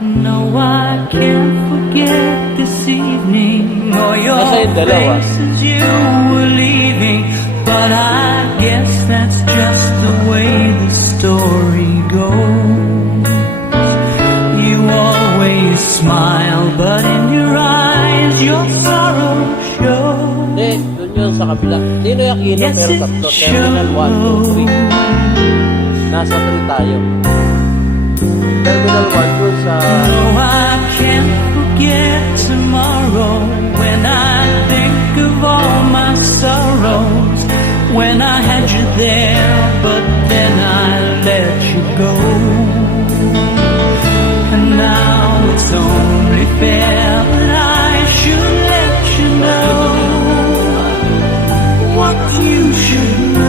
No, I can't forget this evening or your face as you were leaving. But I guess that's just the way the story goes. You always smile, but in your eyes your sorrow shows. Hindi, dun yun sa kabila. Ninoy Aquino, Yes, pero it tatlo. Terminal 1, 2, 3. Nasa 3 tayo. Terminal 1 dun sa... No, I can't forget tomorrow when I think of all my sorrows. When I had you there, but then I let you go. And now it's only fair